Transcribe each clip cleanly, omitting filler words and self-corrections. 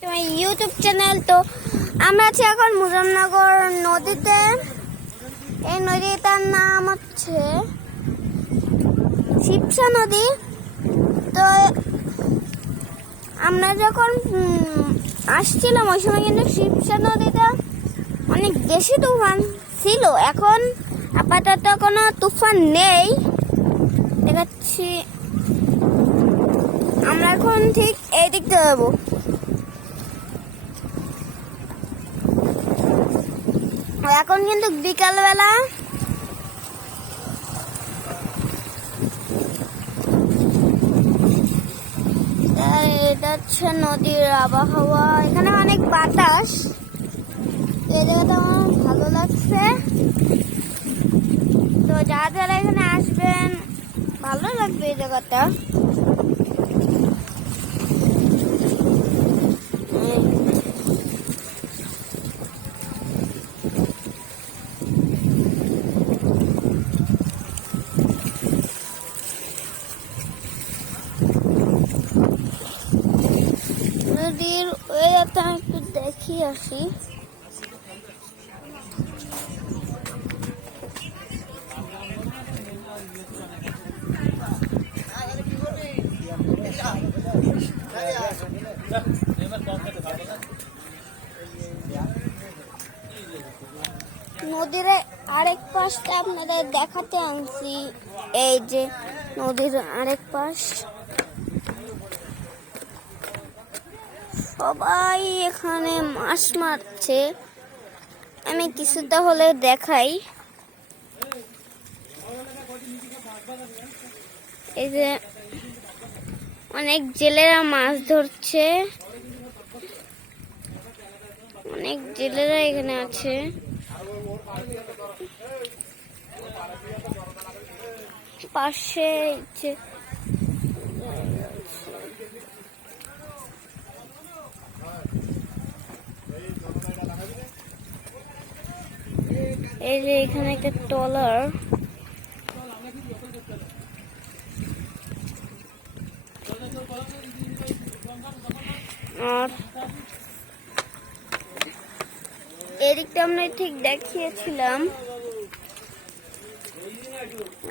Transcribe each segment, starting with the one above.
তোমার YouTube channel. তো আমরা আছি এখন মুজাফরনগর নদীতে। এই নদীটার নাম হচ্ছে শিবসা নদী। তো আমরা যখন আসছিলাম ওই সময় কিন্তু শিবসা নদীটা অনেক বেশি তুফান ছিল। এখন আপাতত কোনো তুফান নেই দেখাচ্ছি। আমরা এখন ঠিক এই দিক দিয়ে যাবো। এখন কিন্তু বিকালবেলা। এটা হচ্ছে নদীর আবহাওয়া। এখানে অনেক বাতাস। এই জায়গাটা আমার ভালো লাগছে। তো যারা যারা এখানে আসবেন ভালো লাগবে এই জায়গাটা। নদীর ওয়েদারটা আমি একটু দেখিয়ে আসি। নদীর আরেক পাশটা আপনাদের দেখাতে আনছি। এই যে নদীর আরেক পাশ। সবাই এখানে মাছ মারছে। আমি কিছুটা হলে দেখাই। এই যে অনেক জেলেরা মাছ ধরছে। অনেক জেলেরা এখানে আছে। পাশে এই যে এখানে একটা ট্রলার। আর এদিকটা আমরা ঠিক দেখিয়েছিলাম।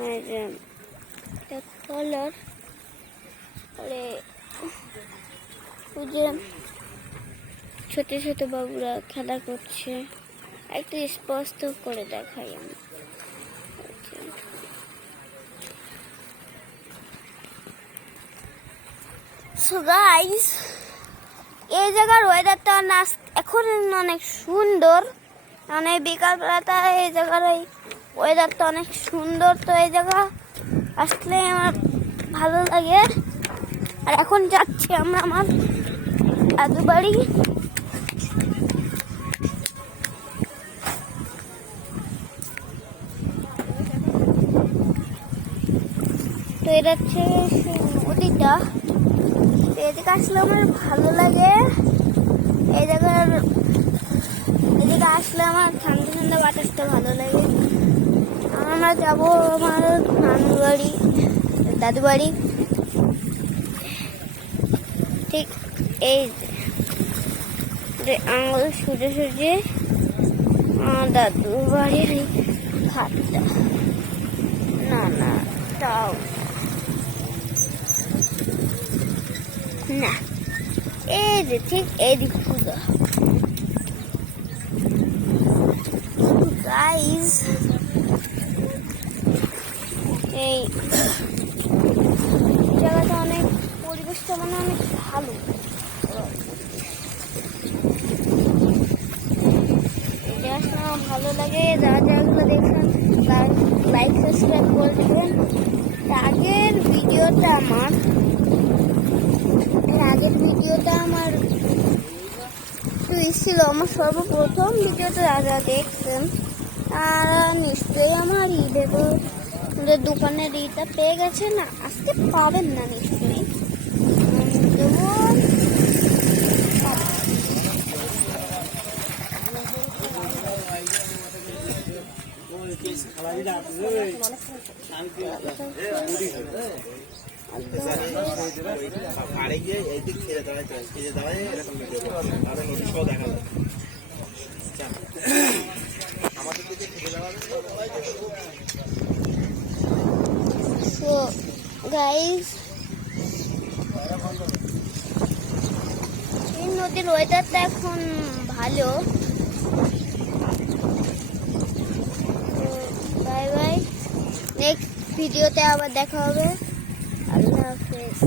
এই যে একটা ট্রলার। ওই যে ছোট ছোট বাবুরা খেলা করছে। একটু স্পষ্ট করে দেখাই আমি। সো গাইস, এই জায়গার ওয়েদারটা এখন অনেক সুন্দর। মানে বিকালবেলাটা এই জায়গার ওয়েদারটা অনেক সুন্দর। তো এই জায়গা আসলে আমার ভালো লাগে। আর এখন যাচ্ছি আমরা আমার দাদু বাড়ি। তো এটা হচ্ছে নদীটা। এদিকে আসলে আমার ভালো লাগে। এই জায়গার এদিকে আসলে আমার ঠান্ডা ঠান্ডা বাতাসটা ভালো লাগে। আমরা যাবো আমার নানুর বাড়ি, দাদু বাড়ি। ঠিক এই যে আঙুল সুজে সুজে আমার দাদু বাড়ির খাটটা। না না, তাও না। এই যে ঠিক এইদিক পূজা। গাইস, এই জায়গাটা অনেক পরিবেশটা মানে অনেক ভালো। এটা আসলে আমার ভালো লাগে। যারা যারাগুলো দেখছেন লাইক সাবস্ক্রাইব করবেন। আগের ভিডিওটা আমার ছিল। আমার সর্বপ্রথম ভিডিওটা যারা দেখছেন তারা নিশ্চয়ই আমার দোকানের ইটা পেয়ে গেছে না, আসতে পাবেন না নিশ্চয়ই। আরে গিয়ে এইদিক ছেড়ে দেওয়ায় এরকম ভিডিও করছে তাহলে নোটিশও দেখা যাবে আমাদের দিকে ছেড়ে দেওয়া সো গাইস এই নদীর ওয়েদারটা এখন ভালো। বাই বাই, নেক্সট ভিডিওতে আবার দেখা হবে। আল্লাহ হাফেজ।